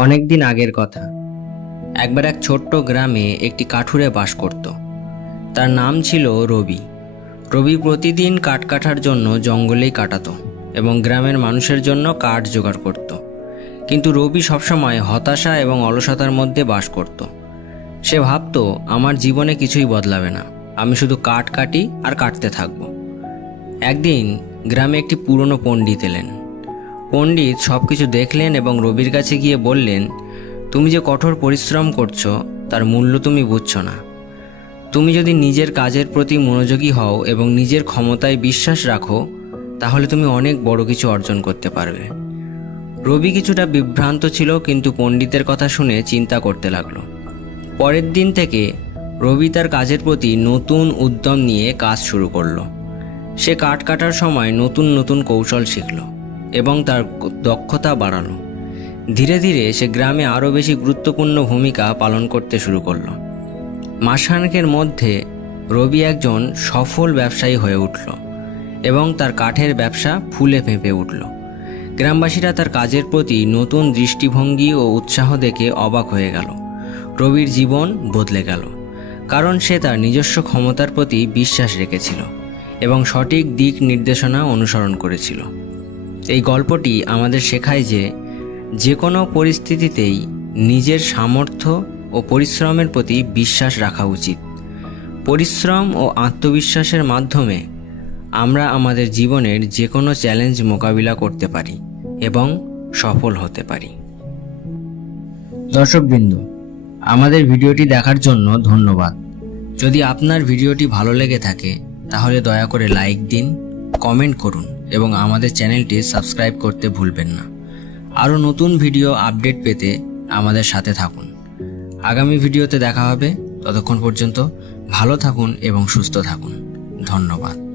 অনেক দিন আগের কথা। একবার এক ছোট্ট গ্রামে একটি কাঠুরে বাস করত। তার নাম ছিল রবি। রবি প্রতিদিন কাঠ কাটার জন্য জঙ্গলেই কাটাতো এবং গ্রামের মানুষের জন্য কাঠ জোগাড় করত। কিন্তু রবি সবসময় হতাশা এবং অলসতার মধ্যে বাস করত। সে ভাবতো, আমার জীবনে কিছুই বদলাবে না। আমি শুধু কাঠ কাটি আর কাটতে থাকব। একদিন গ্রামে একটি পুরনো পণ্ডিত এলেন। পণ্ডিত সব কিছু দেখলেন এবং রবির কাছে গিয়ে বললেন, তুমি যে কঠোর পরিশ্রম করছ, তার মূল্য তুমি বুঝছ না। তুমি যদি নিজের কাজের প্রতি মনোযোগী হও এবং নিজের ক্ষমতায় বিশ্বাস রাখো, তাহলে তুমি অনেক বড় কিছু অর্জন করতে পারবে রবি কিছুটা বিভ্রান্ত ছিল, কিন্তু পণ্ডিতের কথা শুনে চিন্তা করতে লাগল। পরের দিন থেকে রবি তার কাজের প্রতি নতুন উদ্যম নিয়ে কাজ শুরু করল। সে কাঠ কাটার সময় নতুন নতুন কৌশল শিখল। এবং তার দক্ষতা বাড়ালো ধীরে ধীরে সে গ্রামে আরও বেশি গুরুত্বপূর্ণ ভূমিকা পালন করতে শুরু করল। মাসখানেকের মধ্যে রবি একজন সফল ব্যবসায়ী হয়ে উঠল এবং তার কাঠের ব্যবসা ফুলে ফেঁপে উঠল। গ্রামবাসীরা তার কাজের প্রতি নতুন দৃষ্টিভঙ্গি ও উৎসাহ দেখে অবাক হয়ে গেল। রবির জীবন বদলে গেল, কারণ সে তার নিজস্ব ক্ষমতার প্রতি বিশ্বাস রেখেছিল এবং সঠিক দিক নির্দেশনা অনুসরণ করেছিল। এই গল্পটি আমাদের শেখায় যে যে কোনো পরিস্থিতিতেই নিজের সামর্থ্য ও পরিশ্রমের প্রতি বিশ্বাস রাখা উচিত। পরিশ্রম ও আত্মবিশ্বাসের মাধ্যমে আমরা আমাদের জীবনের যে কোনো চ্যালেঞ্জ মোকাবিলা করতে পারি এবং সফল হতে পারি। দর্শকবৃন্দ, আমাদের ভিডিওটি দেখার জন্য ধন্যবাদ। যদি আপনার ভিডিওটি ভালো লেগে থাকে, তাহলে দয়া করে লাইক দিন, কমেন্ট করুন। এবং আমাদের চ্যানেলটি সাবস্ক্রাইব করতে ভুলবেন না। আরও নতুন ভিডিও আপডেট পেতে আমাদের সাথে থাকুন। আগামী ভিডিওতে দেখা হবে। ততক্ষণ পর্যন্ত ভালো থাকুন এবং সুস্থ থাকুন। ধন্যবাদ।